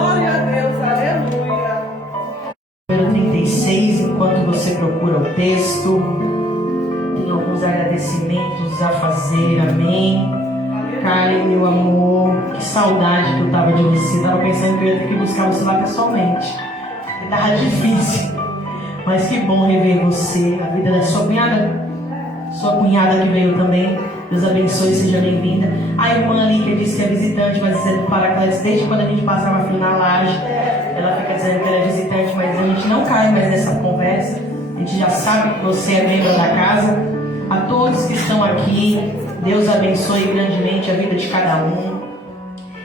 Glória a Deus, aleluia. Número 36, enquanto você procura o texto, tem alguns agradecimentos a fazer, amém. Karen, meu amor, que saudade que eu tava de você. Tava pensando que eu ia ter que buscar você lá pessoalmente, e tava difícil, mas que bom rever você. A vida da sua cunhada que veio também, Deus abençoe, seja bem-vinda. A irmã ali que disse que é visitante, mas dizendo para Clarice, desde quando a gente passava frio na laje, ela fica dizendo que ela é visitante, mas a gente não cai mais nessa conversa. A gente já sabe que você é membro da casa. A todos que estão aqui, Deus abençoe grandemente a vida de cada um.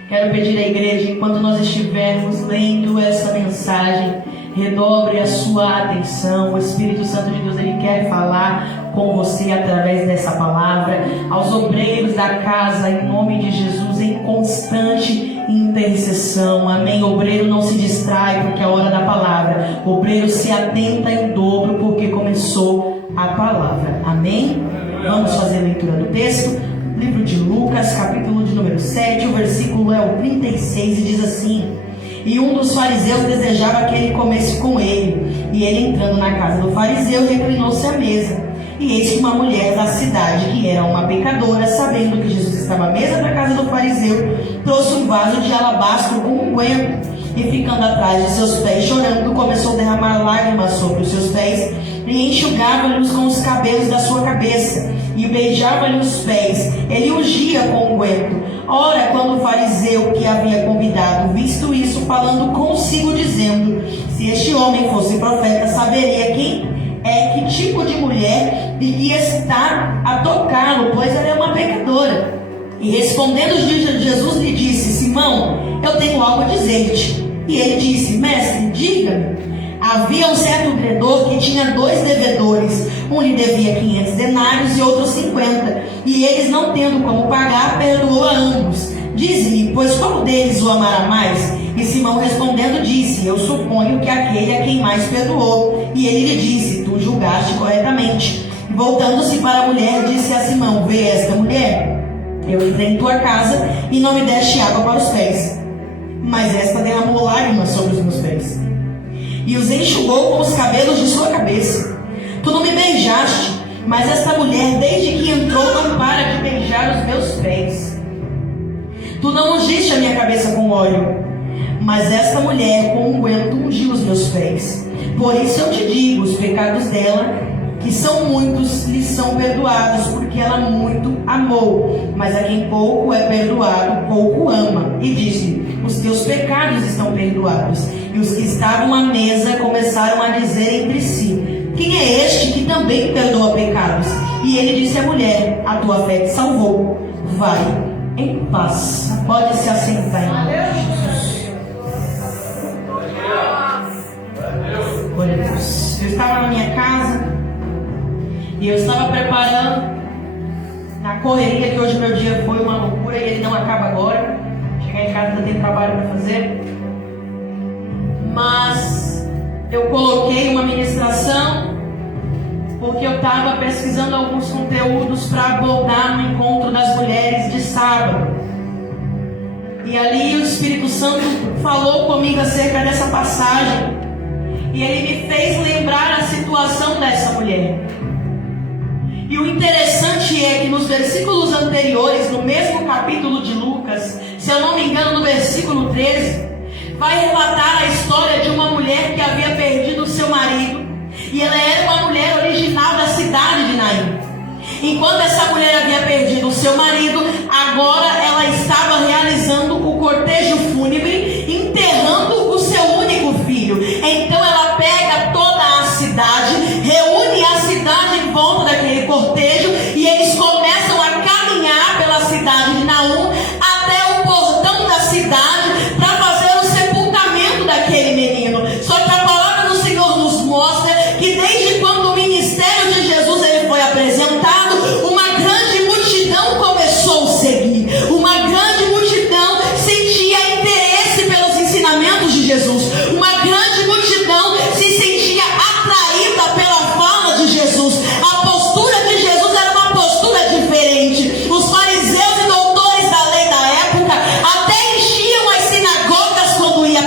Quero pedir à igreja, enquanto nós estivermos lendo essa mensagem, redobre a sua atenção. O Espírito Santo de Deus, Ele quer falar com você através dessa palavra. Aos obreiros da casa, em nome de Jesus, em constante intercessão, amém. Obreiro não se distrai porque é a hora da palavra. Obreiro se atenta em dobro porque começou a palavra, amém. Vamos fazer a leitura do texto. Livro de Lucas, capítulo de número 7, o versículo é o 36 e diz assim: E um dos fariseus desejava que ele comesse com ele, e ele, entrando na casa do fariseu, reclinou-se à mesa. E eis que uma mulher da cidade, que era uma pecadora, sabendo que Jesus estava à mesa da casa do fariseu, trouxe um vaso de alabastro com unguento, e ficando atrás de seus pés, chorando, começou a derramar lágrimas sobre os seus pés, e enxugava-lhes com os cabelos da sua cabeça, e beijava-lhe os pés. Ele ungia com unguento. Ora, quando o fariseu que havia convidado, visto isso, falando consigo, dizendo: se este homem fosse profeta, saberia quem é, que tipo de mulher iria estar a tocá-lo, pois ela é uma pecadora. E respondendo Jesus lhe disse: Simão, eu tenho algo a dizer-te. E ele disse: Mestre, diga-me. Havia um certo credor que tinha 2 devedores. Um lhe devia 500 denários e outro 50. E eles, não tendo como pagar, perdoou a ambos. Diz-me, pois qual deles o amará mais? E Simão respondendo disse: Eu suponho que aquele a quem mais perdoou. E ele lhe disse: Tu julgaste corretamente. E voltando-se para a mulher, disse a Simão: Vê esta mulher? Eu entrei em tua casa e não me deste água para os pés, mas esta derramou lágrimas sobre os meus pés e os enxugou com os cabelos de sua cabeça. Tu não me beijaste, mas esta mulher, desde que entrou, não para de beijar os meus pés. Tu não ungiste a minha cabeça com óleo, mas esta mulher com unguento ungiu os meus pés. Por isso eu te digo, os pecados dela, que são muitos, lhes são perdoados, porque ela muito amou. Mas a quem pouco é perdoado, pouco ama. E disse-lhe: os teus pecados estão perdoados. E os que estavam à mesa começaram a dizer entre si: quem é este que também perdoa pecados? E ele disse à mulher: a tua fé te salvou. Vai em paz. Pode se assentar, em nome de Jesus. Glória a Deus. Eu estava na minha casa e eu estava preparando, na correria, que hoje meu dia foi uma loucura e ele não acaba agora. Chegar em casa ainda tem trabalho para fazer. Mas eu coloquei uma ministração porque eu estava pesquisando alguns conteúdos para abordar no encontro das mulheres de sábado. E ali o Espírito Santo falou comigo acerca dessa passagem. E ele me fez lembrar a situação dessa mulher. E o interessante é que nos versículos anteriores, no mesmo capítulo de Lucas, se eu não me engano, no versículo 13, vai relatar a história de uma mulher que havia perdido o seu marido. E ela era uma mulher original da cidade de Naim. Enquanto essa mulher havia perdido o seu marido, agora ela estava realizando o cortejo fúnebre, enterrando o seu único filho. Então ela pega toda a cidade, reúne a cidade em volta daquele cortejo, e eles começam a caminhar pela cidade de Naum até o portão da cidade para fazer o sepultamento daquele menino. Só que a palavra do Senhor nos mostra que desde quando o ministério de Jesus ele foi apresentado, uma grande multidão começou a seguir. Uma grande multidão sentia interesse pelos ensinamentos de Jesus. Uma grande multidão se sentia atraída pela fala de Jesus. A postura de Jesus era uma postura diferente. Os fariseus e doutores da lei da época até enchiam as sinagogas quando ia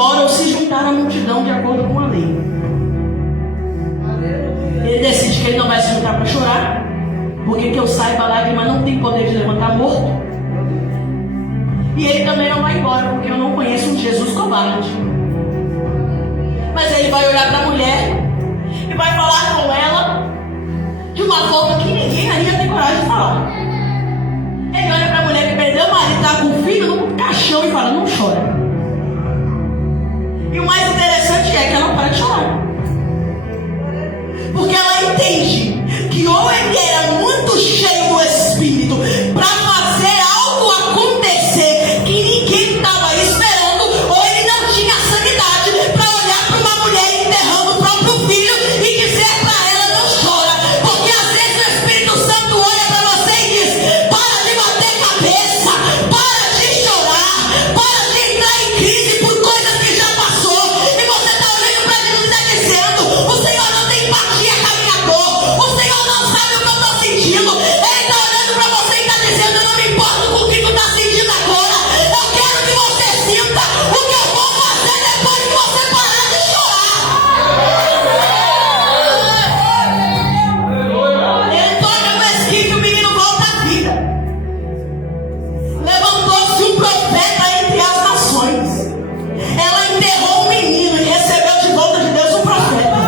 embora ou se juntar à multidão de acordo com a lei. Ele decide que ele não vai se juntar para chorar, porque que eu saiba, a lágrima não tem poder de levantar morto. E ele também não vai embora, porque eu não conheço um Jesus covarde. Mas ele vai olhar para a mulher e vai falar com ela de uma forma que ninguém ali ia ter coragem de falar. Ele olha para a mulher que perdeu o marido, está com o filho no caixão e fala: não chora. E o mais interessante é que ela para de chorar, porque ela entende que ou ele era muito cheio do Espírito para fazer algo acontecer que ninguém estava esperando, ou ele não tinha sanidade para olhar para uma mulher enterrando o próprio filho e dizer para ela: não chora. Porque às vezes o Espírito Santo olha para você e diz: para de bater cabeça, para de chorar, para de entrar em crise por coisas que já passou. E você está olhando para Jesus e está dizendo: o Senhor não tem empatia com a minha dor, o Senhor não sabe o que eu estou sentindo. Ele está olhando para você e está dizendo: eu não me importo com o que tu está sentindo agora, eu quero que você sinta o que eu vou fazer depois que você parar de chorar. Ele toca no esquife e o menino volta à vida. Levantou-se um profeta entre as nações. Ela enterrou um menino e recebeu de volta de Deus um profeta.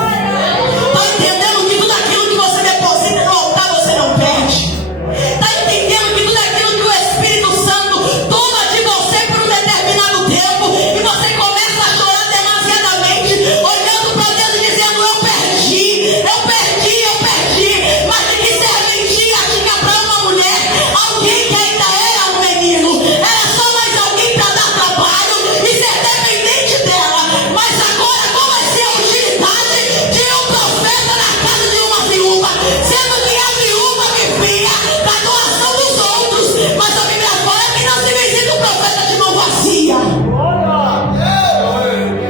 Está entendendo que tudo aquilo que você deposita no altar você não perde? Está entendendo que tudo aquilo que o Espírito Santo toma de você por um determinado tempo e você começa a chorar demasiadamente, olhando para Deus e dizendo: eu perdi, eu perdi, eu perdi. Mas de que serventia tinha para uma mulher alguém que ainda era um menino? Era só mais alguém para dar trabalho e ser dependente dela. Mas agora, qual vai ser a utilidade de um profeta na casa de uma viúva? Sendo que a viúva vivia da doação dos outros. Mas a Bíblia fala que não se visita o profeta de mão vazia.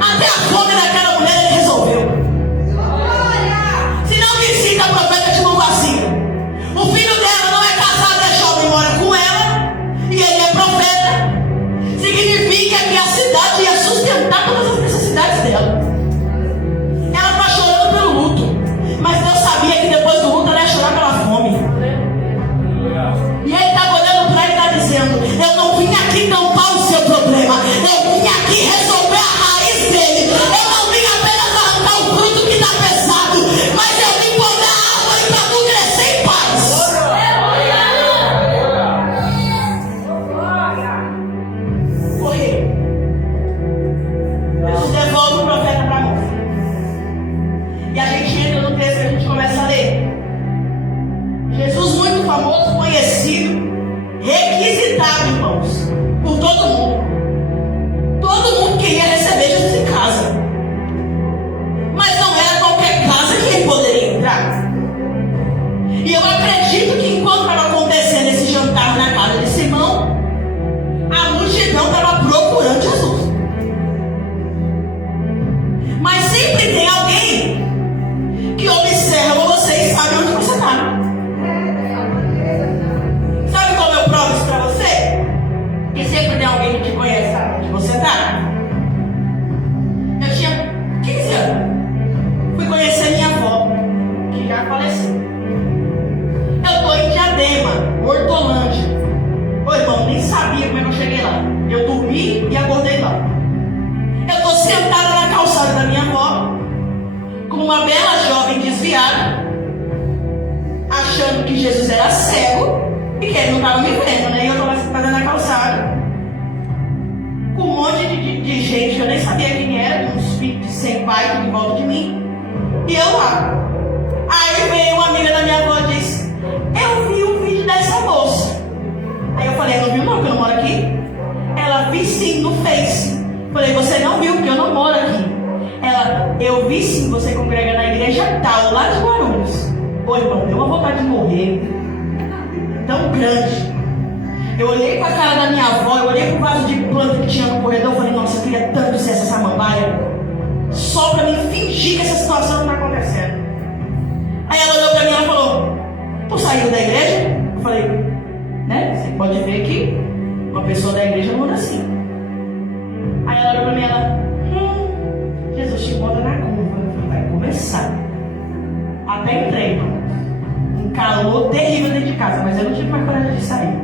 Até a fome daquela mulher ele resolveu. Se não visita a profeta de mão vazia, o filho dela não é casado, é jovem, mora com ela, e ele é profeta, significa que a cidade ia sustentar todas as necessidades dela. Ela está chorando pelo luto, mas Deus sabia que depois do luto ela ia chorar pela fome. E ele está olhando para ela e está dizendo: eu não vim aqui tampar o seu problema, eu vim aqui resolver a raiz dele. Eu não vim apenas arrancar o fruto que está pesado, mas eu vim podar a árvore para tu crescer em paz. Correu. Jesus devolve o profeta para a moça. E a gente entra no texto que a gente começa a ler. Jesus, muito famoso, conhecido, requisitado, irmãos, por todo mundo. Todo mundo queria receber Jesus em casa. Mas não era qualquer casa que ele poderia entrar. E eu acredito que enquanto estava acontecendo esse jantar na casa de Simão, a multidão estava procurando Jesus. Mas sempre tem alguém que observa você e sabe onde você está. Sabe como eu provo isso para você? Que sempre tem alguém que te conhece, sabe onde você está. Eu tinha 15 anos. Fui conhecer minha avó, que já faleceu. Eu estou em Diadema, Hortolândia. Ô irmão, nem sabia como é que eu cheguei lá. Eu dormi e acordei lá. Eu estou sentada na calçada da minha avó, com uma bela jovem desviada, achando que Jesus era cego e que ele não estava me vendo, né? E eu estava sentada na calçada, com um monte de gente que eu nem sabia quem era, uns filhos sem pai tudo em volta de mim, e eu lá. Aí veio uma amiga da minha avó e disse: eu vi o vídeo dessa moça. Aí eu falei: não viu não, porque eu não moro aqui. Ela: vi sim, no Face. Falei: você não viu, porque eu não moro aqui. Ela: eu vi sim, você congrega na igreja tal, lá de Guarulhos. Ô irmão, deu uma vontade de morrer tão grande. Eu olhei para a cara da minha avó, eu olhei para o vaso de planta que tinha no corredor. Eu falei: nossa, eu queria tanto ser essa samambaia, só para mim fingir que essa situação não está acontecendo. Aí ela olhou para mim e falou: tu saiu da igreja? Eu falei: né? Você pode ver que uma pessoa da igreja não anda assim. Aí ela olhou para mim e ela: calor terrível dentro de casa, mas eu não tive mais coragem de sair.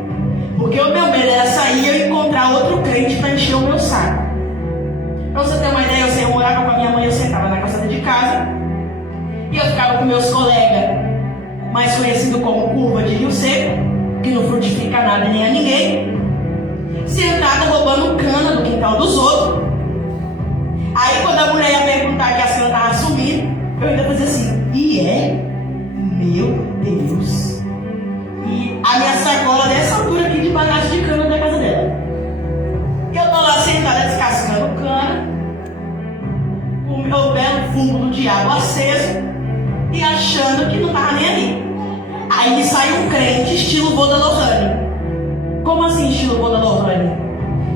Porque o meu medo era sair e eu encontrar outro crente para encher o meu saco. Pra você ter uma ideia, eu morava com a minha mãe, eu sentava na calçada de casa e eu ficava com meus colegas, mais conhecido como curva de Rio Seco, que não frutifica nada nem a ninguém, sentada roubando cana do quintal dos outros. Aí quando a mulher ia perguntar que a cana estava sumindo, eu ainda fazia assim, e é? Meu Deus! E a minha sacola dessa altura aqui de bagagem de cana da casa dela. E eu tô lá sentada descascando cana, com o meu belo fumo do diabo aceso e achando que não tava nem ali. Aí me sai um crente estilo Boda Lohane. Como assim estilo Boda Lohane?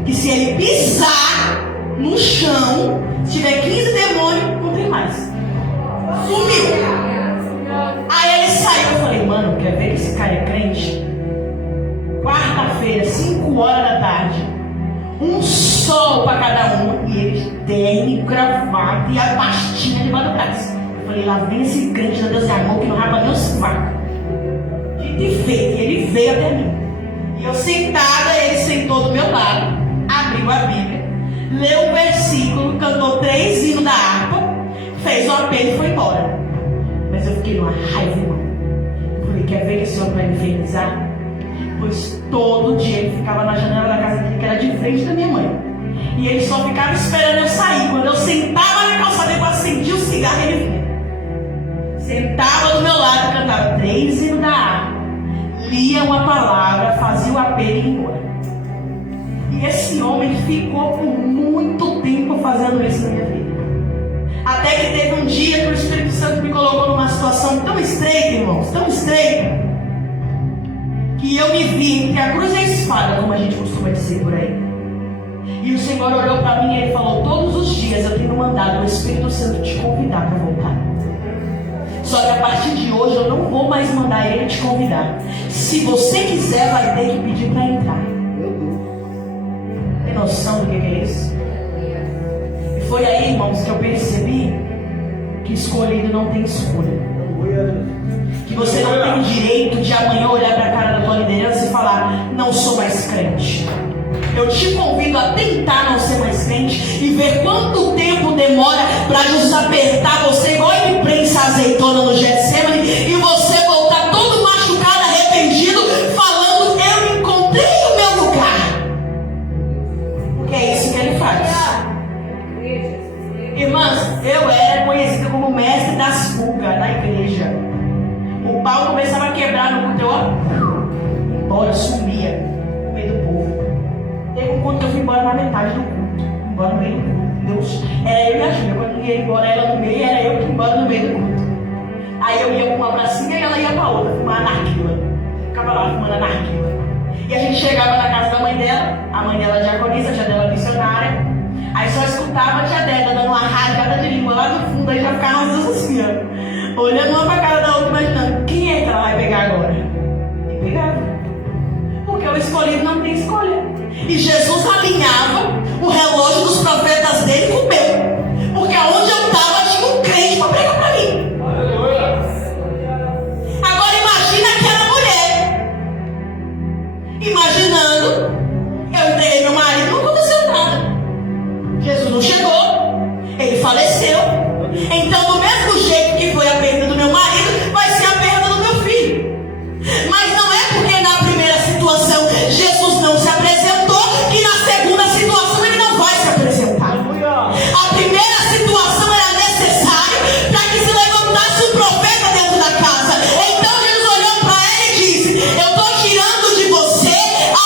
Que se ele pisar no chão, se tiver 15 demônios, não tem mais. Sumiu. Aí ele saiu, eu falei, mano, quer ver que esse cara é crente? Quarta-feira, 5 horas da tarde, um sol pra cada um, e ele de terno, gravata e a pastinha debaixo do braço. Eu falei, lá vem esse crente da Deus de amor que não rapa nem os vacos. E ele veio até mim. E eu sentada, ele sentou do meu lado, abriu a Bíblia, leu um versículo, cantou 3 hinos da harpa, fez um apelo e foi embora. Mas eu fiquei numa raiva, irmão. Eu falei, quer ver que esse homem vai me infernizar? Pois todo dia ele ficava na janela da casa dele, que era de frente da minha mãe. E ele só ficava esperando eu sair. Quando eu sentava na calçada, eu acendia o cigarro e ele vinha. Sentava do meu lado, cantava 3 hinos da harpa, lia uma palavra, fazia o apelo e ia embora. E esse homem ficou por muito tempo fazendo isso na minha vida. Até que teve um dia que o Espírito Santo me colocou numa situação tão estreita, irmãos, tão estreita, que eu me vi entre a cruz e a espada, como a gente costuma dizer por aí. E o Senhor olhou para mim e ele falou, todos os dias eu tenho mandado o Espírito Santo te convidar para voltar. Só que a partir de hoje eu não vou mais mandar ele te convidar. Se você quiser, vai ter que pedir para entrar. Tem noção do que é isso? E foi aí, irmãos, que eu percebi que escolhido não tem escolha. Que você não tem direito de amanhã olhar para a cara da tua liderança e falar, não sou mais crente. Eu te convido a tentar não ser mais crente e ver quanto tempo demora para Jesus apertar você igual ele prensa a azeitona no Getsemane e você voltar todo machucado, arrependido, falando, eu encontrei o meu lugar. Porque é isso que ele faz. Irmãs, eu era conhecida como mestre das fugas na igreja. O pau começava a quebrar no culto, eu embora, sumia no meio do povo. Teve um ponto que eu fui embora na metade do culto, embora no meio do culto. Deus, era eu e a Júlia. Quando eu ia embora, ela no meio, era eu que ia embora no meio do culto. Aí eu ia com uma pracinha e ela ia para outra, fumar narguila. Ficava lá fumando narguila. E a gente chegava na casa da mãe dela, a mãe dela diaconisa, a tia dela missionária. Aí só escutava a tia dela dando uma rasgada de língua lá no fundo, aí já ficava as duas assim, ó, olhando uma pra cara da outra, imaginando quem é que ela vai pegar agora. E pegava. Porque o escolhido não tem escolha. E Jesus alinhava o relógio dos profetas dele com o meu. Porque aonde eu estava tinha um crente para pregar para mim. Agora imagina aquela mulher. Imaginando, eu entreguei meu marido, não aconteceu nada. Jesus não chegou, ele faleceu. Então do mesmo jeito que foi a perda do meu marido, vai ser a perda do meu filho. Mas não é porque na primeira situação Jesus não se apresentou que na segunda situação ele não vai se apresentar. A primeira situação era necessária para que se levantasse um profeta dentro da casa. Então Jesus olhou para ele e disse, eu estou tirando de você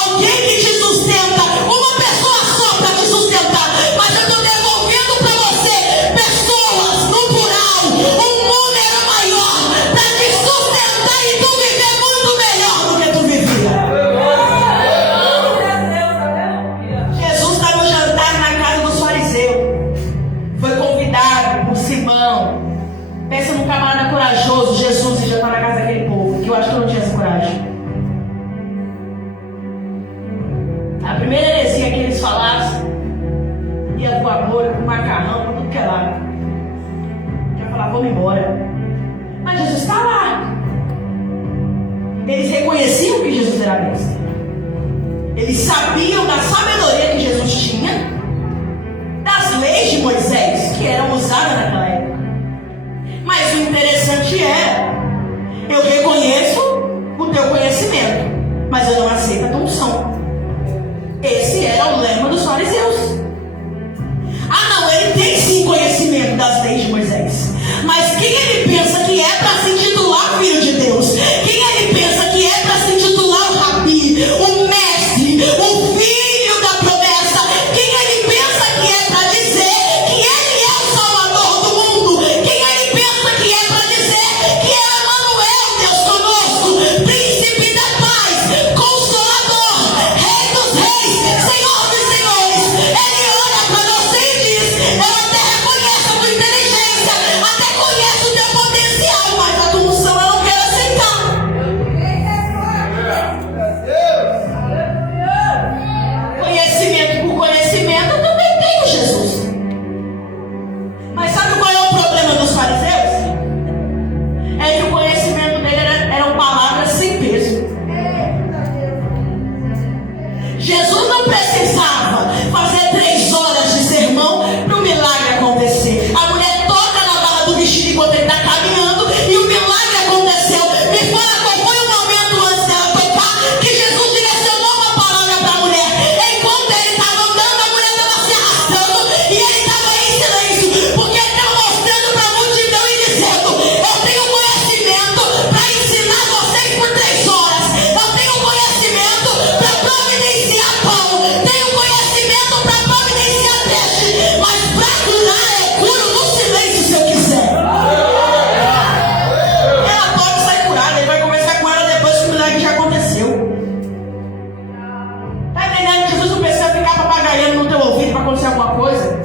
alguém que te sustenta, uma pessoa só para te sustentar, mas eu estou devolvendo para você pessoas no plural, um número maior para te sustentar e tu viver muito melhor do que tu vivia. Jesus está no jantar na casa dos fariseus. Foi convidado por Simão. Pensa num camarada corajoso, Jesus, e já está na casa daquele povo, que eu acho que eu não tinha essa coragem. A primeira heresia que eles falassem ia pro amor, pro macarrão, pra tudo que é lá. Já falar, vamos embora. Mas Jesus está lá. Eles reconheciam que Jesus era mestre. Eles sabiam da sabedoria que Jesus tinha, das leis de Moisés, que eram usadas naquela época. Mas o interessante é, eu reconheço o teu conhecimento, mas eu não aceito a tua unção. Esse era o lema dos fariseus. Ah não, ele tem sim conhecimento das leis de Moisés, mas quem ele pensa que é para se intitular filho de Deus? Quem ele pensa que é para se intitular o rabi, o mestre, o filho da promessa? Quem ele pensa que é para dizer que ele é o salvador do mundo? Quem ele pensa que é para dizer que é Emanuel, Deus conosco, príncipe da paz, consolador, rei dos reis, senhor dos senhores? Ele olha para você e diz: eu até reconheço a tua inteligência, até conheço o teu potencial, mas a tua unção eu não quero aceitar. Conhecimento por conhecimento eu também tenho, Jesus. Mas sabe qual é o problema dos fariseus? É que o conhecimento dele eram palavras sem peso. Jesus não precisava fazer 3 horas de sermão para o milagre acontecer. A mulher toca na barra do vestido enquanto ele está caminhando e o milagre aconteceu. Me fala qual foi o momento antes dela tocar que Jesus direcionou uma palavra para a mulher. Enquanto ele estava andando, a mulher estava se arrastando e ele estava em silêncio, porque ele estava mostrando para a multidão e dizendo: eu tenho conhecimento para ensinar vocês por 3 horas. Eu tenho conhecimento para providenciar pão. Tenho conhecimento para providenciar peixe. Mas para curar eu curo no silêncio se eu quiser. Ela pode sair curada, ele vai conversar com ela depois que o milagre já aconteceu. Tá entendendo? Jesus não precisa ficar papagaiando no teu ouvido para acontecer alguma coisa.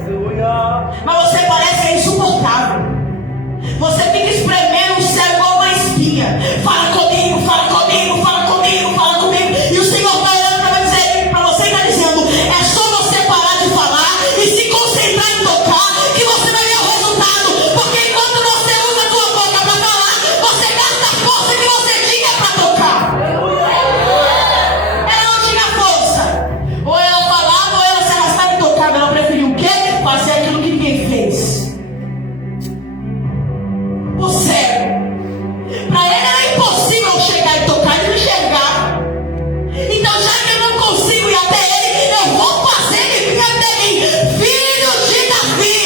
Mas você parece que é insuportável. Você fica espremendo o céu igual uma espinha. Fala comigo, fala comigo, fala comigo, fala comigo. E o Senhor está olhando para você e está dizendo: é só você parar de falar e se concentrar em tocar que você vai ver o resultado. Porque enquanto você usa a tua boca para falar, você gasta a força que você tinha para tocar. Ela não tinha força. Ou ela falava ou ela se arrastava e tocava. Ela preferiu o quê? Fazer aquilo que ninguém fez. O cego. Para ele era impossível chegar e tocar, ele não enxergava. Então, já que eu não consigo ir até ele, eu vou fazer ele vir até mim. Filho de Davi,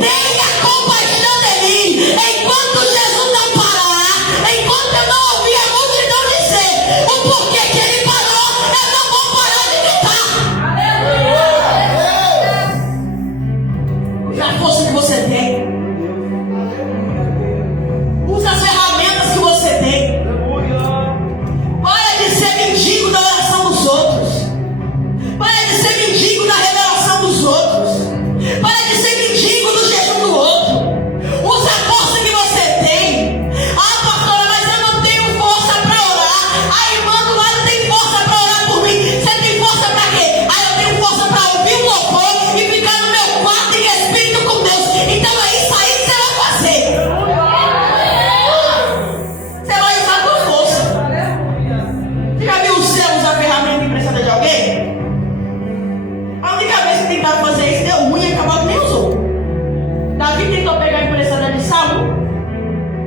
tenha compaixão de mim. Enquanto Jesus não parar, enquanto eu não ouvir a multidão dizer o porquê que ele parou, eu não vou parar de gritar. Usa a força que você tem. Usa as ferramentas que você tem. Para de ser mendigo da oração dos outros. Para de ser mendigo da revelação dos outros. Para de ser mendigo do jejum do outro. Usa a força que você tem. Ah, pastora, mas eu não tenho força para orar. A irmã do lado tem força para orar por mim. Você tem força para quê? Ah, eu tenho força para ouvir o louvor e ficar no meu quarto em espírito com Deus. Então é isso aí que você vai fazer. Você vai usar a tua força. Você já viu o céu usar ferramenta emprestada de alguém? A única vez que tentaram fazer isso deu ruim e acabou que nem usou. Davi tentou pegar a emprestada de Saul.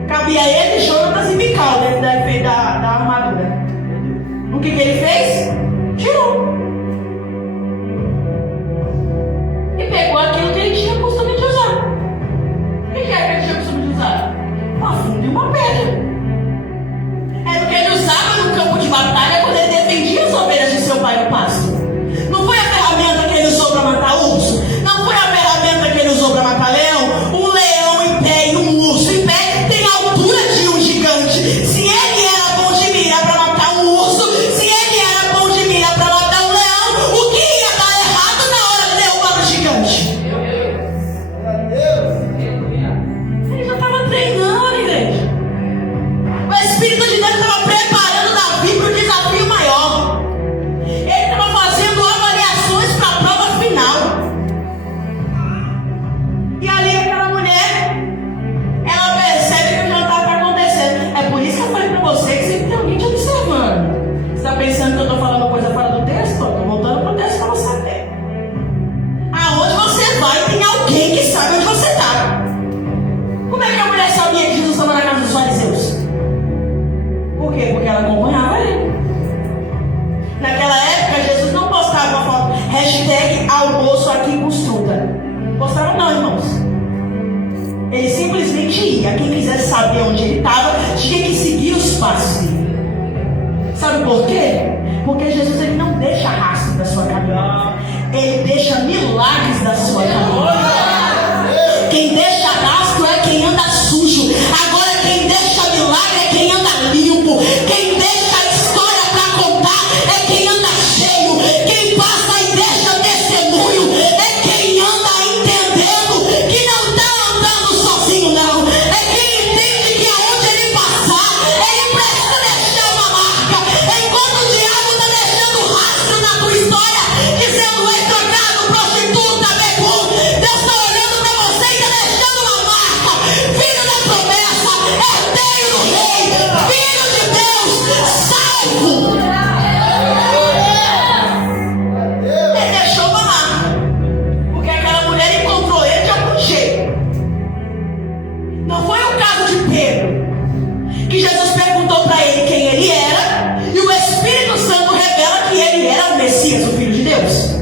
Cabia ele, Jonatas e Mical dentro da armadura. O que ele fez? Tirou. E pegou aquilo que ele tinha costume de usar. O que é que ele tinha costume de usar? Uma funda e uma pedra. Era o que ele usava no campo de batalha quando ele defendia as ovelhas de seu pai no pasto. Não foi a ferramenta que ele usou para matar urso. Não foi a ferramenta que ele usou para matar leão. Um leão em pé e um urso em pé tem a altura de trouxe almoço aqui com fruta. Mostraram não, irmãos. Ele simplesmente ia. Quem quisesse saber onde ele estava, tinha que seguir os passos dele. Sabe por quê? Porque Jesus ele não deixa rastro da sua caminhada. Ele deixa milagres da sua caminhada. Quem deixa rastro é quem anda sujo. Agora quem deixa milagre é quem anda limpo. Quem deixa a história para contar é quem anda cheio. Quem passa e deixa testemunho é quem anda entendendo que não está andando sozinho, não. É quem entende que aonde ele passar, ele precisa deixar uma marca. Enquanto o diabo está deixando rastro na tua história, dizendo ex-drogado, prostituta, bebum, Deus está olhando para você e está deixando uma marca. Filho da promessa, herdeiro do rei, filho de Deus, salvo. Ele deixou uma marca, porque aquela mulher encontrou ele de algum jeito. Não foi o caso de Pedro, que Jesus perguntou para ele quem ele era, e o Espírito Santo revela que ele era o Messias, o Filho de Deus.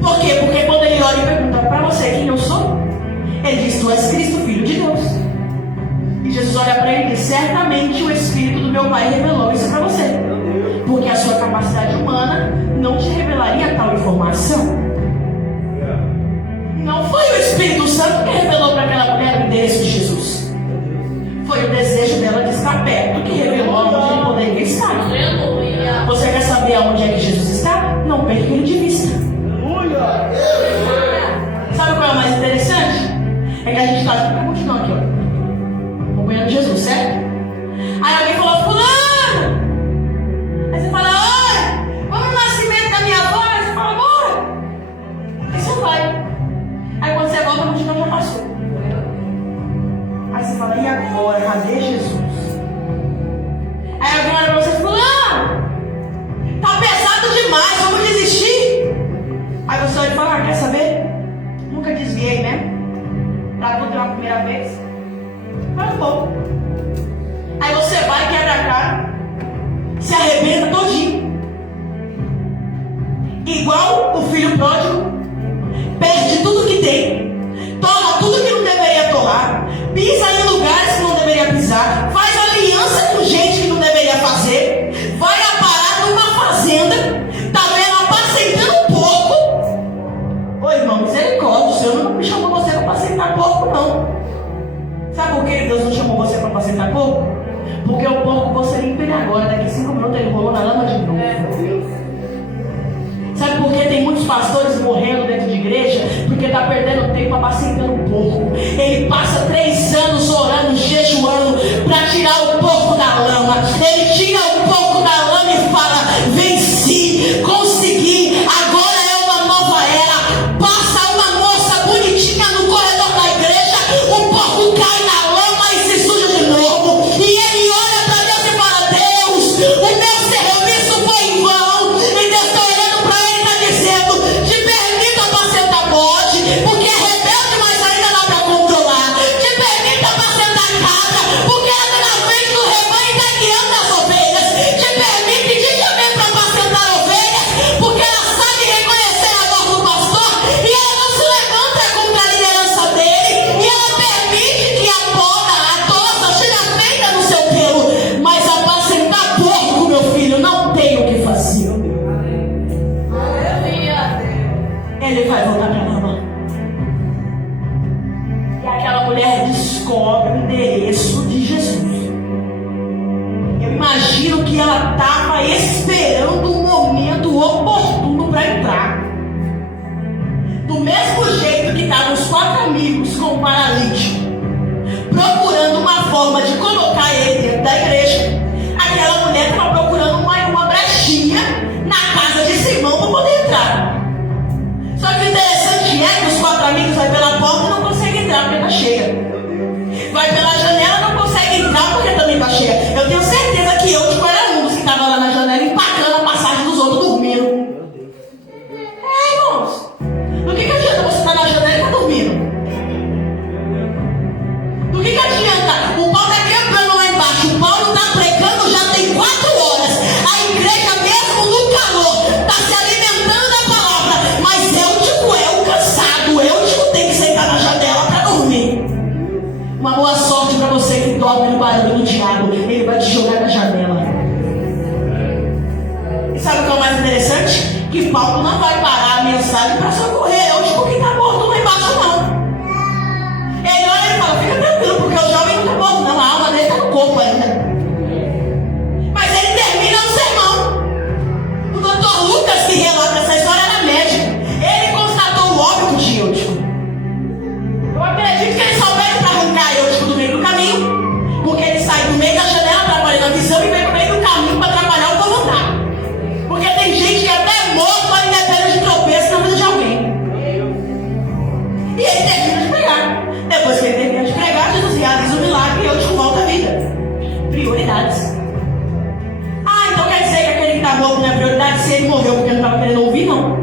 Por quê? Porque quando ele olha e pergunta para você quem eu sou, ele diz: tu és Cristo, Filho de Deus. E Jesus olha para ele e diz: certamente o Espírito do meu Pai revelou isso para você, porque a sua capacidade humana não te revelaria tal informação. Não foi o Espírito Santo que revelou para aquela mulher o endereço de Jesus. Foi o desejo dela de estar perto que revelou onde ele poderia estar. Você quer saber aonde é que Jesus está? Não perca ele de vista. Sabe qual é o mais interessante? É que a gente está continuando aqui, ó, acompanhando Jesus, certo? Aí alguém falou: fulano. Aí você fala: olha, vamos no nascimento da minha avó. Aí você fala: bora. Aí você vai. Aí quando você volta, a multidão já passou. Aí você fala: e agora? Cadê Jesus? Aí alguém olha pra você: fulano, tá pesado demais, vamos desistir. Aí você olha e fala: quer saber? Nunca desviei, né? Pra tudo uma primeira vez. Mas bom. Aí você vai, quebra a cara, se arrebenta todinho. Igual o filho pródigo, perde tudo que tem, toma tudo que não deveria tomar, pisa em lugares que não deveria pisar, faz aliança com gente que não deveria fazer, vai a parar numa fazenda, tá vendo, apacentando porco. Ô irmão, misericórdia, o Senhor não me chamou você para apacentar porco, não. Sabe por que Deus não chamou você para apacentar porco? Porque o porco você limpa ele agora, daqui 5 minutos ele rolou na lama de novo. Sabe por que tem muitos pastores morrendo dentro de igreja? Porque está perdendo tempo apacentando o porco. Ele passa 3 anos orando, jejuando para tirar o porco da lama. Ele tira o porco da lama e fala: venci, consegui, agora é uma nova era. Passa uma moça bonitinha no corredor da igreja, o porco cai na lama e se suja de novo. E ele olha para Deus e fala: Deus, o meu serviço foi em vão. E Deus está olhando para ele e está dizendo: te permito apacentar bode, porque é rebelde, mas ainda dá para controlar. Te permito apacentar cabra, porque anda na frente do rebanho e está guiando as ovelhas. Te permite te chamar para apacentar ovelhas, porque ela sabe reconhecer a voz do pastor e ela não se levanta contra a liderança dele. E ela permite que a poda, a tosa, seja feita no seu pelo. Mas apacentar porco, meu filho, não tem o que fazer. Ele vai voltar para a lama. E aquela mulher descobre o endereço de Jesus. Eu imagino que ela estava esperando o momento oportuno para entrar. Do mesmo jeito que estavam os 4 amigos com o paralítico, procurando uma forma de colocar ele dentro da igreja, aquela mulher estava procurando uma brechinha na casa de Simão para poder entrar. Só que o interessante é que os 4 amigos vai pela porta e não conseguem entrar porque está cheia. Vai pela janela e não consegue entrar porque também está cheia. Eu tenho certeza que eu, tipo, era um dos que estava lá na janela empacando a passagem dos outros dormindo. Irmãos, do que adianta você estar na janela e estar dormindo? Do que adianta? O pau está quebrando lá embaixo, o pau não está preso. barulho do diabo, ele vai te jogar na janela. E sabe o que é o mais interessante? Que Paulo não vai parar a mensagem para socorrer hoje porque está morto lá embaixo, não. Ele olha e fala, fica tranquilo, porque o jovem não está morto, não, a alma dele está no corpo ainda. Mas ele termina o sermão. O doutor Lucas, que relata essa história, era médico. Ele constatou o óbito de Eutico. Eu acredito que ele só veio para arrancar Eutico do meio do caminho, porque ele sai do meio da janela atrapalhando a visão e vem no meio do caminho para atrapalhar o povo andar. Porque tem gente que até morto vai independente de tropeço na vida de alguém. E ele termina de pregar. Depois que ele termina de pregar, Jesus realiza o milagre e Eutico volta à vida. Prioridades. Então quer dizer que aquele que está morto não é prioridade se ele morreu porque não estava querendo ouvir, não.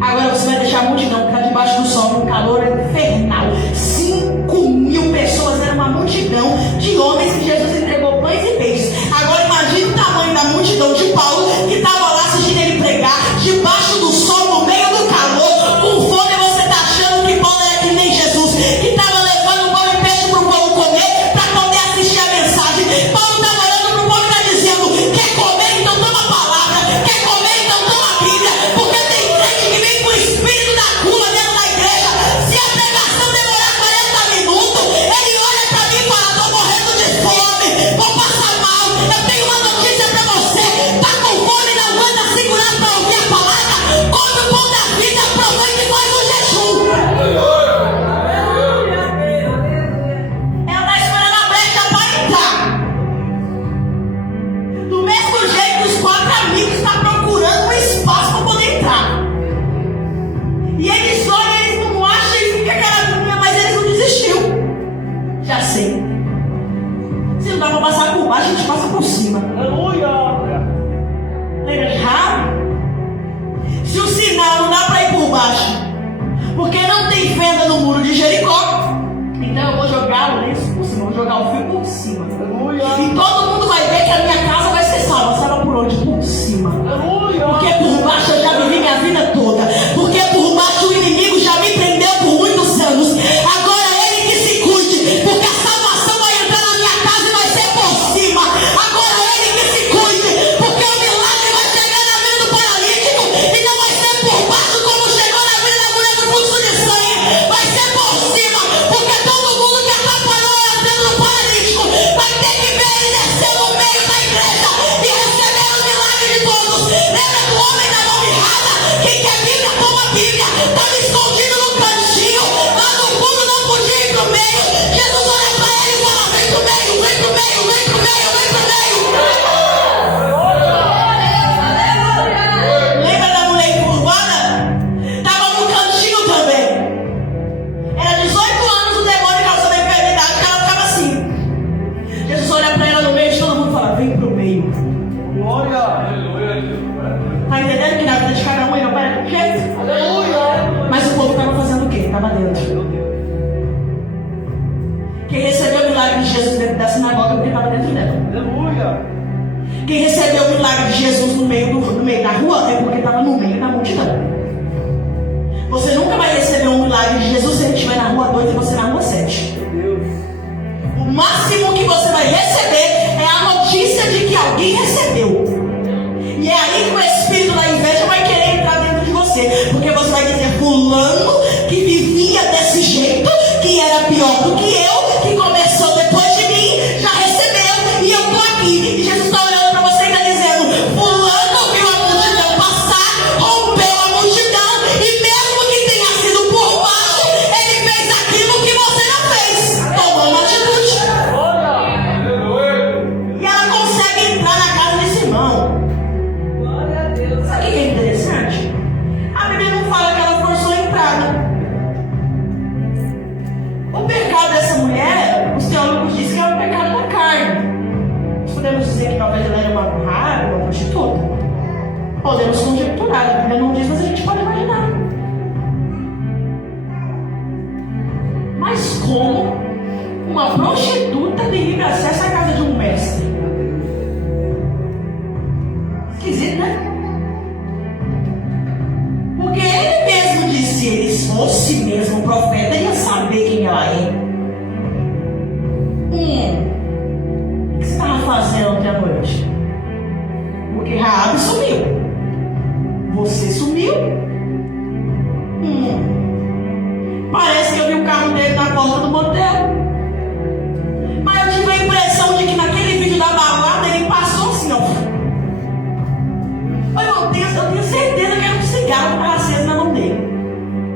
Agora você vai deixar a multidão que está debaixo do sol, num calor infernal. 5.000 pessoas, era uma multidão de homens que Jesus entregou pães e peixes. Agora imagine o tamanho da multidão de Paulo, que estava lá assistindo ele pregar, debaixo do sol, no meio do calor, com fome. Você está achando que Paulo era que nem Jesus, que estava levando pão e peixe para o povo comer, para poder assistir a mensagem. Paulo estava olhando para o povo e está dizendo, quer comer? Então toma a palavra. Quer comer? Então toma a Bíblia. Porque tem crente que vem com o espírito da cura dentro da igreja. Se a pregação demorar 40 minutos, ele olha para mim e fala, estou morrendo de fome, vou passar mal. Eu tenho uma notícia para você. Está com fome, não aguenta segurar para ouvir a palavra? Come o pão da vida, aproveita e faz um jejum. Ela está esperando a brecha para entrar. Do mesmo jeito, os 4 amigos estão procurando um espaço para poder entrar. E eles olham, eles não acham, eles ficam aquela dúvida, mas eles não desistiram. Já sei. Se não dá para passar por baixo, a gente passa por cima. Aleluia. Lembra de Rabi? Se o sinal não dá para ir por baixo, porque não tem fenda no muro de Jericó, então eu vou jogar o lenço por cima, vou jogar o fio por cima. Aleluia. E todo mundo vai ver que a minha casa vai ser salva. Sabe por onde? Por cima. Aleluia. Porque por baixo eu já vivi minha vida toda. Porque por baixo o inimigo já me prendeu por muitos anos. Agora ele que se cuide, porque a salvação vai entrar na minha casa e vai ser por cima. Agora ele que se cuide, porque o milagre vai chegar na vida do paralítico e não vai ser por baixo como chegou na vida da mulher do fluxo de sangue. Vai ser por cima, porque todo mundo que atrapalhou a entrada do paralítico vai ter que ver ele descer no meio da igreja e receber o milagre de todos. Lembra do homem da mão mirrada? Quem quer Bíblia, toma Bíblia. Estava escondido no cantinho, lá no fundo não podia ir pro meio. Jesus olha para ele e fala, vem pro meio, vem pro meio, vem pro meio, vem pro meio. Lembra da mulher encurvada? Estava no cantinho também. Era 18 anos o demônio causando a enfermidade, que ela ficava assim. Jesus olha para ela no meio e todo mundo fala, vem pro meio. Glória. Tá entendendo que na vida de cada um ele opera de jeito? Aleluia. Mas o povo estava fazendo o quê? Estava dentro. Quem recebeu o milagre de Jesus dentro da sinagoga porque estava dentro dela. Aleluia. Quem recebeu o milagre de Jesus no meio da rua é porque estava no meio da multidão. Você nunca vai receber um milagre de Jesus se ele estiver na rua 2 e você na rua 7. O máximo que você vai receber é a notícia de que alguém recebeu. E é aí que o espírito da inveja vai querer entrar dentro de você. Porque você vai dizer, fulano que vivia desse jeito, que era pior do que eu, que começou depois de mim, já recebeu e eu estou aqui. E Jesus está olhando para você e está dizendo, fulano viu a multidão passar, rompeu a multidão, e mesmo que tenha sido por baixo, ele fez aquilo que você não fez. Tomou uma atitude. E ela consegue entrar na casa desse irmão. Sabe o que é interessante? A Bíblia não fala que ela forçou a entrada. O pecado dessa mulher, os teólogos dizem que é o pecado da carne. Nós podemos dizer que talvez ela era uma rara, uma prostituta. Podemos conjecturar, a Bíblia não diz, mas a gente pode imaginar. Mas como uma prostituta tem livre acesso à casa de um mestre? Esquisito, né? Porque ele mesmo disse, se ele fosse mesmo profeta, ia saber quem ela é. Você sumiu? Parece que eu vi o carro dele na porta do motel. Mas eu tive a impressão de que naquele vídeo da balada ele passou assim, ó. Eu tenho certeza que era um cigarro que estava aceso na mão dele.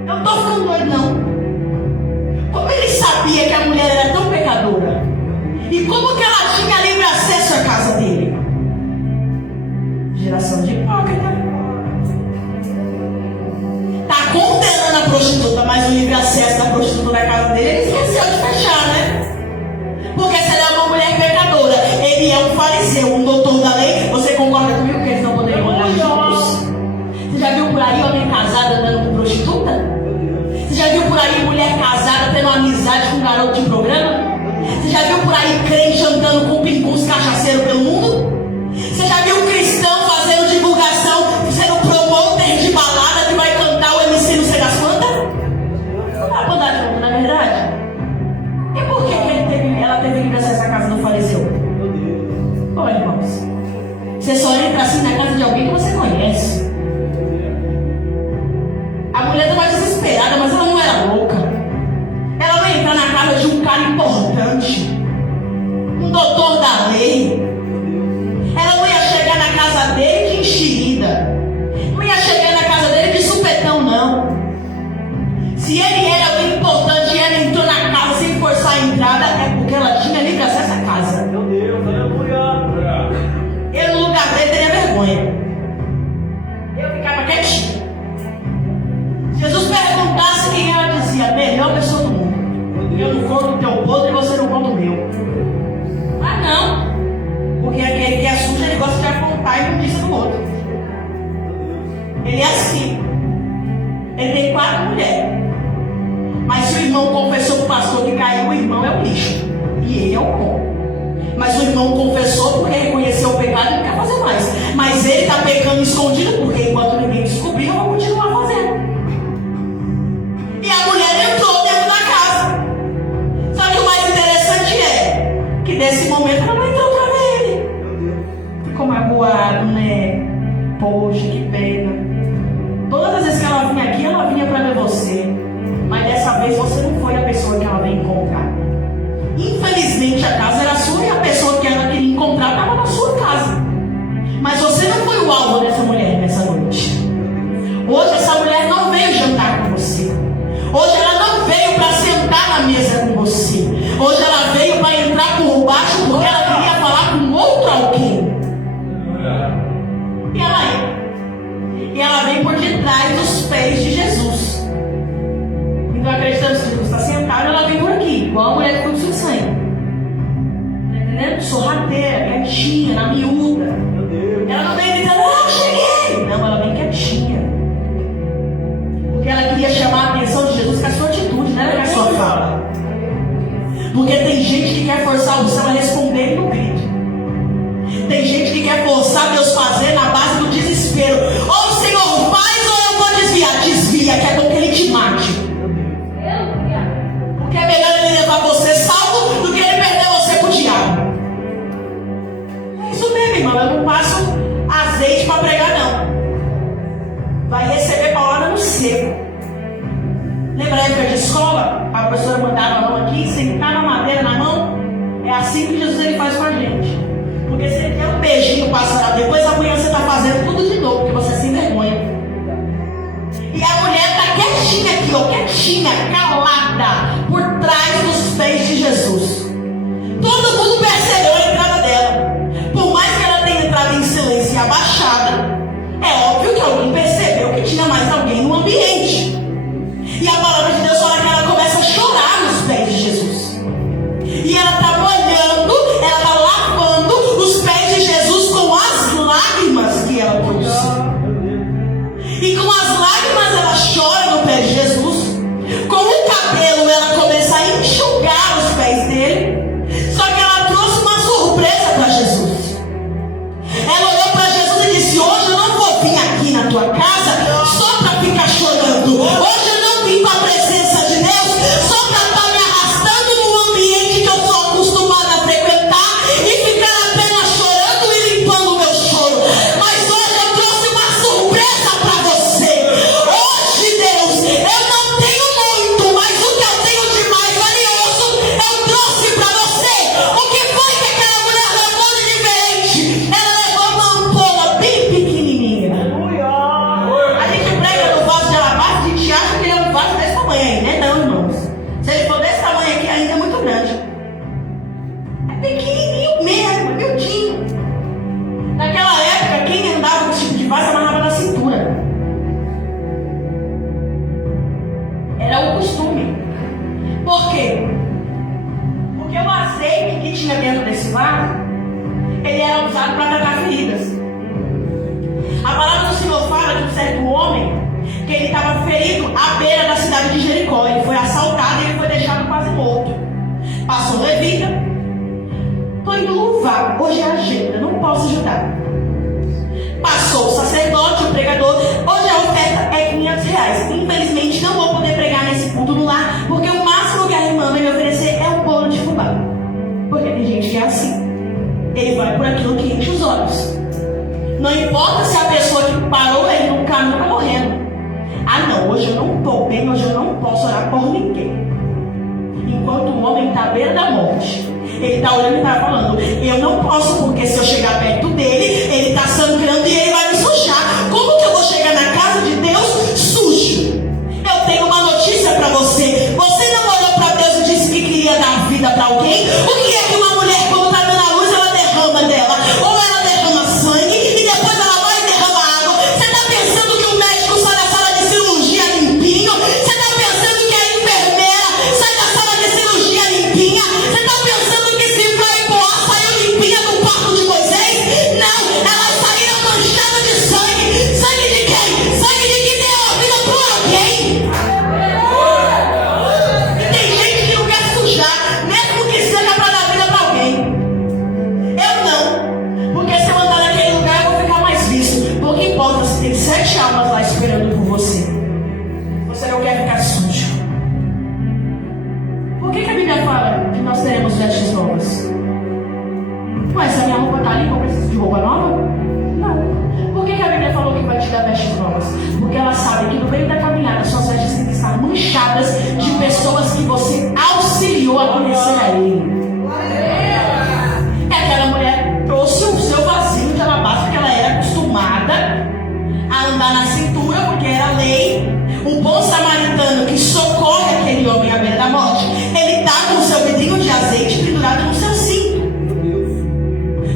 Eu não tô ficando doido, não. Como ele sabia que a mulher era tão pecadora? E como que ela tinha livre acesso à casa dele? Geração de hipócrita. Tá condenando a prostituta, mas o livre acesso da prostituta na casa dele, ele esqueceu de fechar, né? Porque se ela é uma mulher pecadora, ele é um fariseu, um doutor da lei, você concorda comigo que eles não poderiam andar juntos? Você já viu por aí homem casado andando com prostituta? Você já viu por aí mulher casada tendo amizade com um garoto de programa? Você já viu por aí crente andando com pingus cachaceiro pelo mundo? Você já viu cristão fazendo divulgação, sendo promoter de balada que vai cantar o MC não sei das quantas? Não dá pra andar junto, não é verdade? E por que ela teve livre acesso à casa do fariseu? Olha, irmãos, você só entra assim na casa de alguém que você conhece. A mulher estava desesperada, mas ela não era louca. Ela vai entrar na casa de um cara importante, um doutor da lei. Ela não ia chegar na casa dele de enxerida, não ia chegar na casa dele de supetão, não. Se ele era alguém importante e ela entrou na casa sem forçar a entrada, é porque ela tinha livre acesso à casa. Meu Deus, aleluia. Eu no lugar dele teria vergonha. Eu ficava quietinho. Jesus perguntasse quem ela dizia, a melhor pessoa do mundo. Eu não conto o teu podre e você não conta o meu. Ah, não. Porque aquele que é sujo, ele gosta de apontar e não diz do outro. Ele é assim. Ele tem 4 mulheres. Mas se o irmão confessou para o pastor que caiu, o irmão é o lixo. E ele é o bom. Mas o irmão confessou porque reconheceu o pecado e não quer fazer mais. Mas ele está pecando escondido porque enquanto ninguém descobrir, eu vou continuar fazendo. E a mulher entrou dentro da casa. Só que o mais interessante é que nesse momento ela não entrou para ver ele. Ficou magoado, né? Poxa, que pena. Todas as vezes que ela vinha aqui, ela vinha para ver você. Mas dessa vez você não foi a pessoa que ela veio encontrar. Infelizmente a casa era sua e a pessoa que ela queria encontrar estava na sua casa. Mas você não foi o alvo dessa mulher nessa noite. Hoje essa mulher não veio jantar com você. Hoje ela não veio para sentar na mesa com você. Hoje ela veio para entrar por baixo porque ela queria falar com outro alguém. E ela vem por detrás dos pés de Jesus. Então acreditando que Jesus está sentado, ela vem por aqui, igual a mulher que foi do seu sangue. Tá entendendo? Sorrateira, quietinha, na miúda. Ela não vem gritando, cheguei! Não, ela vem quietinha. Porque ela queria chamar a atenção de Jesus com a sua atitude, não era com a sua fala. Porque tem gente que quer forçar o céu a responder no grito. Tem gente que quer forçar Deus fazer na base do desespero. Ou o Senhor faz ou eu vou desviar. Desvia, que é bom que Ele te mate. Porque é melhor Ele levar você salvo do que Ele perder você pro diabo. É isso mesmo, irmão. Eu não passo azeite para pregar, não. Vai receber palavra no seco. Lembra a época de escola? A professora mandava a mão aqui, sentar na madeira na mão. É assim que Jesus ele faz com a gente. Porque você quer um beijinho passado, depois amanhã você está fazendo tudo de novo, porque você se envergonha. E a mulher está quietinha aqui, ó, quietinha, calada, por trás dos pés de Jesus. Todo mundo percebeu a entrada dela. Por mais que ela tenha entrado em silêncio e abaixada, é óbvio que alguém percebeu que tinha mais alguém no ambiente. E a palavra de Deus fala que ela começa a chorar nos pés de Jesus. E ela está molhando, ela está lavando os pés de Jesus com as lágrimas que ela trouxe. E com as lágrimas ela chora no pé de Jesus. Com o cabelo ela começa a enxugar os pés dele. Só que ela trouxe uma surpresa para Jesus. Ela olhou para Jesus e disse: hoje eu não vou vir aqui na tua casa só para ficar chorando. Hoje eu não vim com a presença de Deus só para estar me arrastando num ambiente que eu sou acostumada a frequentar e ficar apenas chorando e limpando o meu choro. Mas hoje eu trouxe uma surpresa para costume. Por quê? Porque o azeite que tinha dentro desse vaso, ele era usado para tratar feridas. A palavra do Senhor fala de um certo homem que ele estava ferido à beira da cidade de Jericó. Ele foi assaltado e ele foi deixado quase morto. Passou o levita. Estou indo louvar, hoje é agenda, não posso ajudar. Passou o sacerdote, o pregador. Hoje a oferta é R$500. Infelizmente não vou poder pregar nesse culto no lar, porque o máximo que a irmã vai me oferecer é um bolo de fubá. Porque tem gente que é assim. Ele vai por aquilo que enche os olhos. Não importa se a pessoa que parou ele no caminho está morrendo. Ah não, hoje eu não estou bem, hoje eu não posso orar por ninguém. Enquanto o homem está à beira da morte, ele está olhando e está falando: eu não posso, porque se eu chegar perto dele, ele está sangrando e ele vai me sujar. Como que eu vou chegar na casa de Deus sujo? Eu tenho uma notícia para você. Você não olhou para Deus e disse que queria dar vida para alguém? O que é que uma mulher, quando está dando a luz, ela derrama dela? Ou ela derrama sangue e depois ela vai e derrama água? Você está pensando que o médico sai da sala de cirurgia limpinho? Você está pensando que a enfermeira sai da sala de cirurgia limpinha? Você está pensando que se vai embora, saiu limpinha do quarto de Moisés? Não, elas saíram manchadas de sangue. Sangue de quem? Sangue de que deu a vida por alguém. E tem gente que não quer sujar, mesmo que seja para dar vida para alguém. Eu não, porque se eu andar naquele lugar eu vou ficar mais visto. Pouco importa se tem 7 almas lá esperando por você. Você não quer ficar sujo. Por que a Bíblia fala que nós teremos vestes novas? Ué, se a minha roupa está ali, eu preciso de roupa nova? Não. Por que a Bíblia falou que vai te dar vestes novas? Porque ela sabe que no meio da caminhada suas vestes têm que estar manchadas de pessoas que você auxiliou a conhecer a Ele. Aquela mulher trouxe o seu vasinho de alabastro, porque ela era acostumada a andar na cintura, porque era lei. O bom samaritano que socorre aquele homem à beira da morte, ele está com o seu vidrinho de azeite pendurado no seu cinto,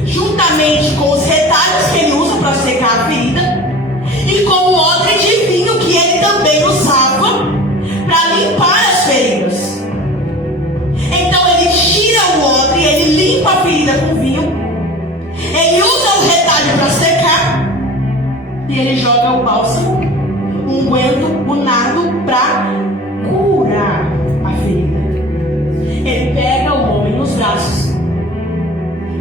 juntamente com os retalhos que ele usa para secar a ferida e com o odre de vinho que ele também usava para limpar as feridas. Então ele tira o odre, ele limpa a ferida com vinho, ele usa o retalho para secar e ele joga o bálsamo, o unguento, o nardo para curar a ferida. Ele pega o homem nos braços,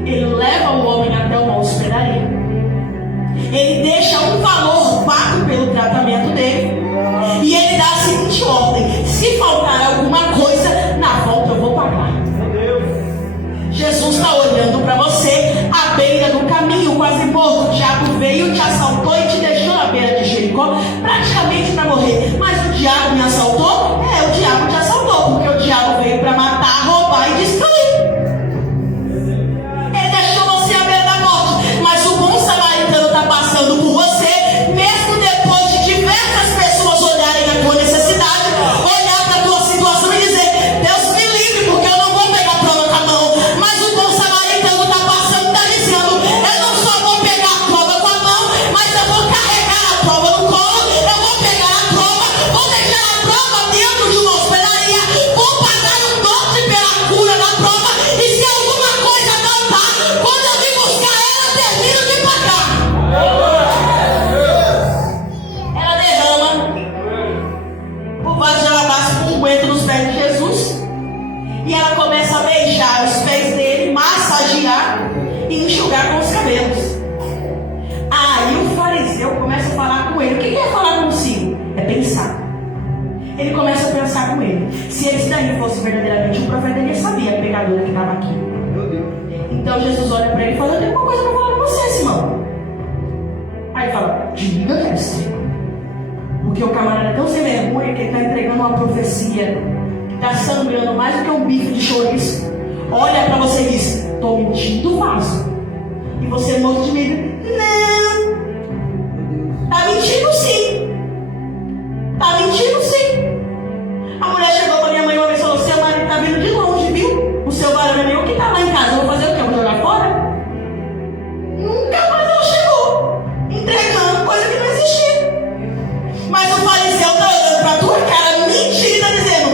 ele leva o homem até uma hospedaria, ele deixa um valor pago pelo tratamento dele e ele dá a seguinte ordem: se faltar alguma coisa, na volta eu vou pagar. Jesus está olhando para você à beira do caminho, quase morto. O diabo veio, te assaltou e te deixou à beira de Jericó, praticamente para morrer. Mas o diabo me assaltou? O diabo te assaltou, porque o diabo veio para matar, roubar e destruir. Ele deixou você à beira da morte, mas o bom samaritano está passando por você, mesmo depois de diversas pessoas olharem a tua necessidade, olhar para a tua situação e dizer: Deus me livre, porque eu não vou pegar a prova com a mão. Mas o bom samaritano está passando, está dizendo: eu não só vou pegar a prova com a mão, mas eu vou carregar a prova no colo, eu vou pegar a prova, vou deixar a prova dentro de uma hospedaria, vou pagar um dote pela cura da prova, e se alguma coisa não tá, quando eu vim buscar ela, termino de pagar. Ela derrama o vaso de alabastro com unguento nos pés de Jesus e ela começa a beijar os pés dele, massagear e enxugar com os cabelos. Aí o fariseu começa a falar com ele. O que é falar consigo? É pensar. Ele começa a pensar com ele. Se esse daí fosse verdadeiramente um profeta, ele sabia a pecadora que estava aqui. Então Jesus olha para ele e fala: eu tenho uma coisa para falar para você, Simão. Aí ele fala: diga, mestre. Porque o camarada é tão sem vergonha que ele está entregando uma profecia que está sangrando mais do que um bife de chouriço. Olha para você e diz: estou mentindo, vaso. E você morre de medo. Não. Está mentindo sim. Está mentindo sim. A mulher chegou para minha mãe uma vez e falou: seu marido está vindo de longe, viu? O seu barulho é meu, que está lá em casa. Eu vou fazer o quê? Eu vou jogar fora? Nunca mais ela chegou entregando coisa que não existia. Mas o fariseu está olhando para a tua cara, mentira, dizendo: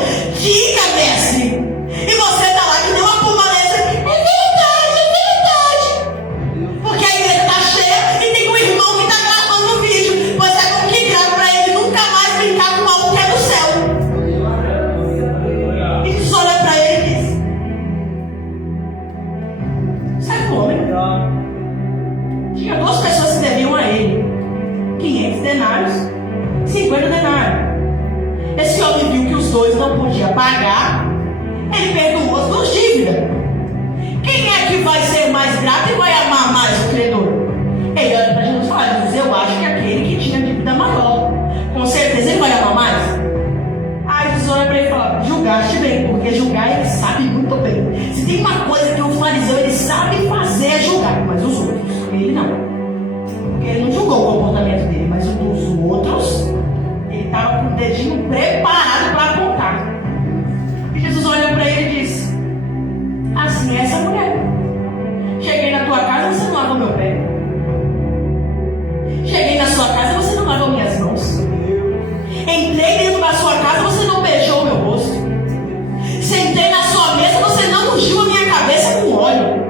podia pagar, ele perdoou as duas dívidas. Quem é que vai ser mais grato e vai amar mais o credor? Ele olha para Jesus e fala: Jesus, eu acho que aquele que tinha dívida maior, com certeza ele vai amar mais. Aí Jesus olha para ele e fala: julgaste bem, porque julgar ele sabe muito bem. Se tem uma coisa que o fariseu ele sabe fazer é julgar, mas os outros, ele não. Porque ele não julgou o comportamento dele, mas o dos outros, ele estava com o dedinho preparado para apontar. E Jesus olha para ele e diz: assim é essa mulher. Cheguei na tua casa, você não lava meu pé. Cheguei na sua casa, você não lava minhas mãos. Entrei dentro da sua casa, você não beijou o meu rosto. Sentei na sua mesa, você não ungiu a minha cabeça com óleo.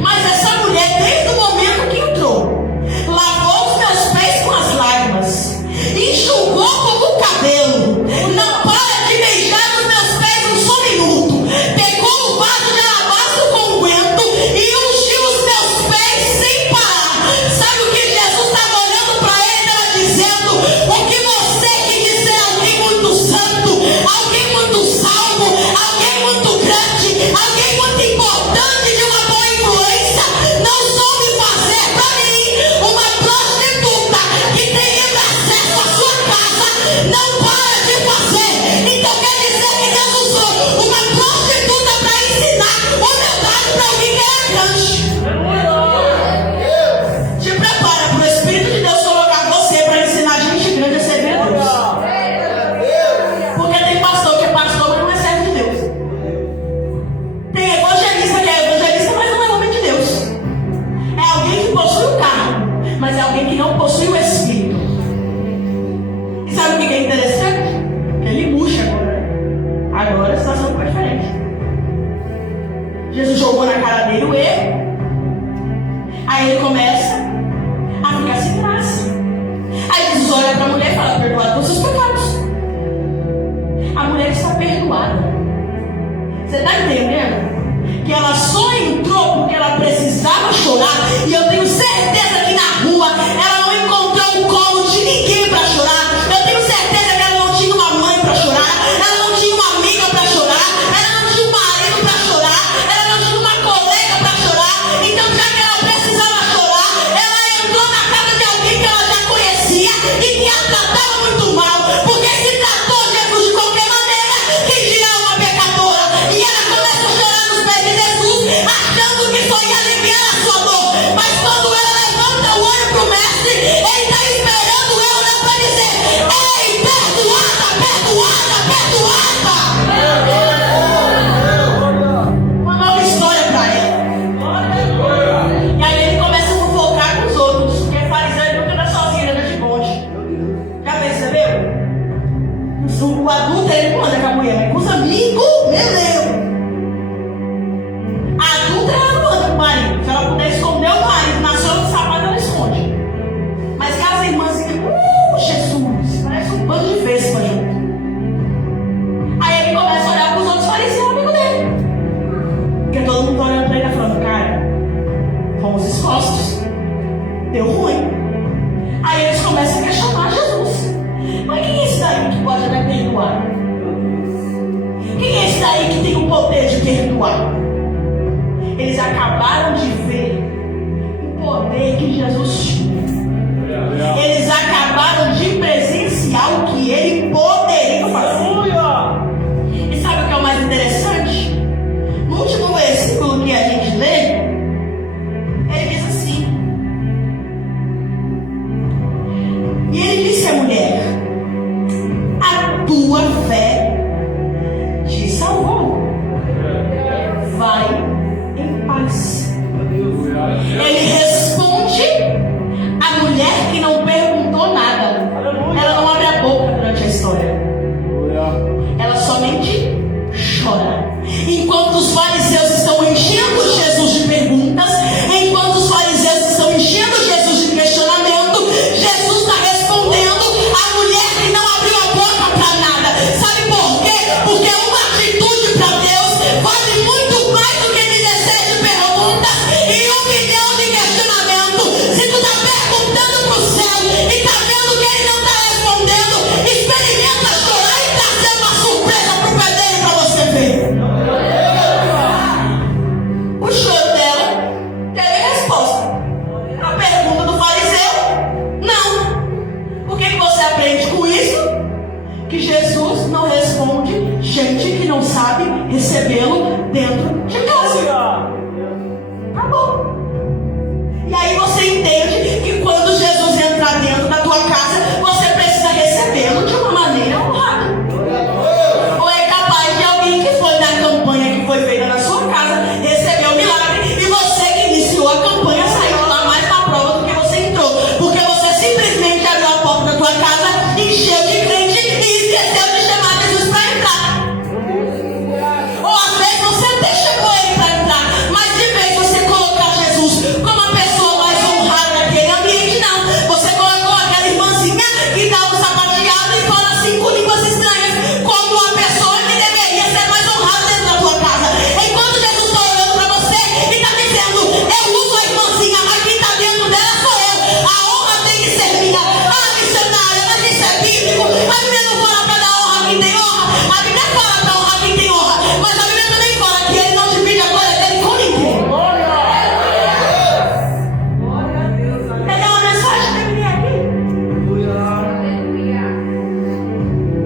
Mas essa mulher, desde o momento que entrou, lavou os meus pés com as lágrimas, enxugou como o cabelo, não para de beijar os meus pés um só minuto, pegou o vaso de alabastro com unguento e ungiu os meus pés sem parar. Sabe o que Jesus estava olhando para ele? Estava dizendo: o que você que diz ser alguém muito santo, alguém muito salvo, alguém muito grande, alguém muito importante, de uma boa influência, não soube fazer para mim. Uma prostituta que tem livre acesso à sua casa não para de fazer. Então quer dizer que Deus usou uma prostituta para ensinar humildade para alguém que era grande. Te prepara para o Espírito de Deus colocar você para ensinar gente grande a servir a Deus. Porque tem pastor que é pastor, mas não é servo de Deus. Tem evangelista que é evangelista, mas não é homem de Deus. É alguém que possui o carro, mas é alguém que não possui o Espírito. E sabe o que é interessante? Que ele murcha agora. Agora a situação ficou diferente. Jesus jogou na cara dele o erro. Aí ele começa a ficar sem graça. Aí Jesus olha para a mulher e fala: perdoado pelos seus pecados. A mulher está perdoada. Você está entendendo? Que ela só entrou porque ela precisava chorar. E eu tenho certeza que na rua ela não encontrou o colo de ninguém para chorar. Eu tenho certeza que ela não tinha uma mãe para chorar, ela não tinha uma amiga para chorar, ela não tinha um marido para chorar, ela não tinha uma colega para chorar. Então, já que ela precisava chorar, ela entrou na casa de alguém que ela já conhecia e que a tratava muito mal, porque se tratou Jesus de qualquer maneira, quem dirá uma pecadora? E ela começa a chorar nos pés de Jesus, achando que só ia aliviar a sua dor. Mas quando ela levanta o olho para o mestre, ele está esperando ela olhar para dizer: ei, perdoada, perdoada, perdoada. Uma nova história para ela. E aí ele começa a fofocar com os outros, porque fariseu ele nunca anda sozinho, anda de bonde. Já percebeu? O adulto ele não anda com a mulher, mas com os amigos, meu Deus. A adulta ela não anda com o marido. Se ela puder esconder o marido na sola do sapato, ela esconde. Mas que as irmãzinhas, Jesus, parece um bando de vespa junto. Aí ele começa a olhar para os outros fariseus, amigo dele. Porque todo mundo olhando para ele falando: cara, fomos expostos, deu ruim. Aí eles começam a questionar Jesus: mas quem é esse daí que pode até perdoar? Quem é esse daí que tem o poder de perdoar? Eles acabaram de ver o poder que Jesus tinha. Eles acabaram de presenciar o que ele poderia fazer. E sabe o que é o mais interessante? No último versículo que a gente lê, ele diz assim: e ele disse à mulher: a tua fé te salvou. Vai em paz. Ele responde a mulher que não perguntou nada. Ela não abre a boca durante a história. Ela somente chora. Enquanto os fariseus estão enchendo Jesus de perguntas, enquanto os fariseus estão enchendo Jesus de questionamento, Jesus está respondendo a mulher que não abriu a boca para nada. Sabe por quê? Porque uma atitude para Deus vale muito mais do que 17 perguntas e 1 milhão de questionamentos. Se tu está perguntando para o céu e está vendo que ele não está respondendo, experimenta chorar e trazer uma surpresa para o recebê-lo dentro de casa. Acabou. E aí você entende que quando Jesus entrar dentro da tua casa, você precisa recebê-lo de uma maneira honrada. Ou é capaz de alguém que foi na campanha que foi feita na sua casa, recebeu o milagre, e você que iniciou a campanha saiu lá mais na prova do que você entrou. Porque você simplesmente abriu a porta da tua casa, encheu de crente e esqueceu de chamar Jesus para entrar. Ou às vezes você até chamou ele para entrar, mas de vez você colocar Jesus como a pessoa mais honrada naquele ambiente, não. Você colocou aquela irmãzinha que dá um sapateado e fala 5 línguas estranhas como a pessoa que deveria ser mais honrada dentro da tua casa. Enquanto Jesus está olhando para você e está dizendo: eu uso a irmãzinha, mas quem está dentro dela sou eu. A honra tem que ser minha. Ah, missionária, mas isso é bíblico. A Bíblia não fala para dar honra a quem tem honra. A Bíblia fala para honrar quem tem honra. Mas a Bíblia também fala que ele não divide a glória dele com ninguém. Entendeu a mensagem que eu li aqui?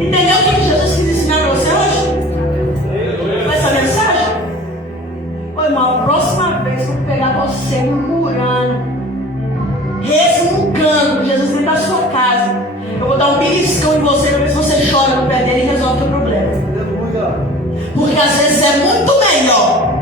Entendeu o que Jesus quis ensinar para você hoje? Com essa mensagem? Ô irmão, a próxima vez que eu pegar você murmurando, resmungando, Jesus dentro da sua casa, eu vou dar um beliscão em você para ver se você chora no pé dele e resolve o teu problema. Porque às vezes é muito melhor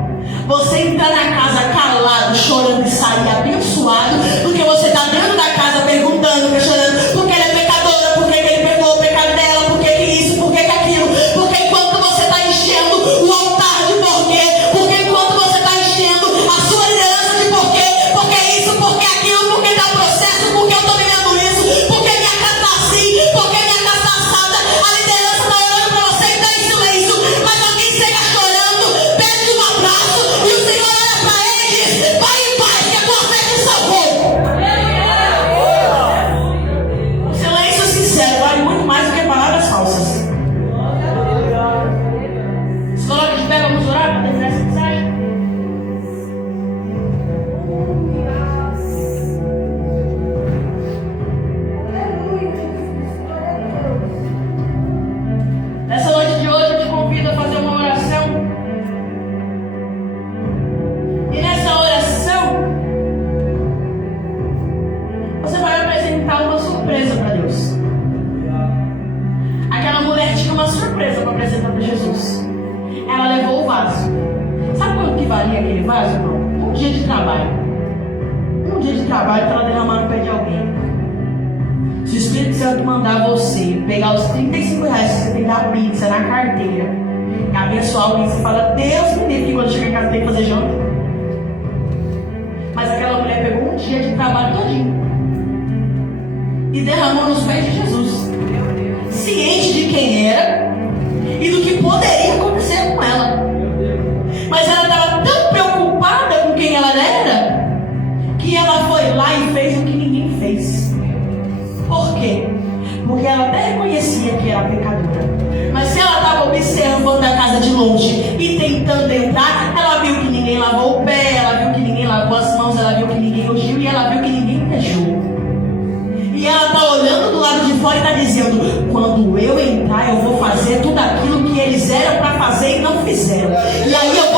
você entrar na casa calado, chorando e sair abençoado, do que você estar dentro da casa perguntando, questionando por que ele é pecadora, por que ele perdoou o pecado dela, por que isso, por que aquilo. Porque enquanto você está enchendo o altar de porquê, porque enquanto você está enchendo a sua liderança de porquê, porque isso, porque aquilo, porque dá processo, porque eu estou vivendo isso, porque minha casa está assim, porque minha casa está assada, a liderança está olhando para você e está em silêncio, mas alguém chega chorando, pede um abraço e o Senhor olha para ele e diz: vai em paz, que a tua fé te salvou. O silêncio sincero vale muito mais do que palavras falsas. Se coloca de pé, vamos orar para terminar essa mensagem. Nessa noite de hoje eu te convido a fazer uma oração. E nessa oração você vai apresentar uma surpresa para Deus. Aquela mulher tinha uma surpresa para apresentar para Jesus. Ela levou o vaso. Sabe quanto que valia aquele vaso, irmão? Um dia de trabalho. Um dia de trabalho para ela derramar no pé de alguém. Se o Espírito Santo mandar você pegar os R$35 que você tem da pizza na carteira e abençoar alguém, você fala: Deus me livre, que quando chega em casa tem que fazer janta. Mas aquela mulher pegou um dia de trabalho todinho e derramou nos pés de Jesus, ciente de quem era e do que poderia acontecer com ela. Mas ela estava tão preocupada com quem ela era que ela foi lá e fez o que ninguém fez. Por quê? Porque ela até reconhecia que era pecadora, mas se ela estava observando a casa de longe e tentando entrar, ela viu que ninguém lavou o pé, ela viu que ninguém lavou as mãos, ela viu que ninguém ungiu e ela viu que ninguém beijou. E ela está olhando do lado de fora e está dizendo: quando eu entrar, eu vou fazer tudo aquilo que eles eram para fazer e não fizeram. E aí eu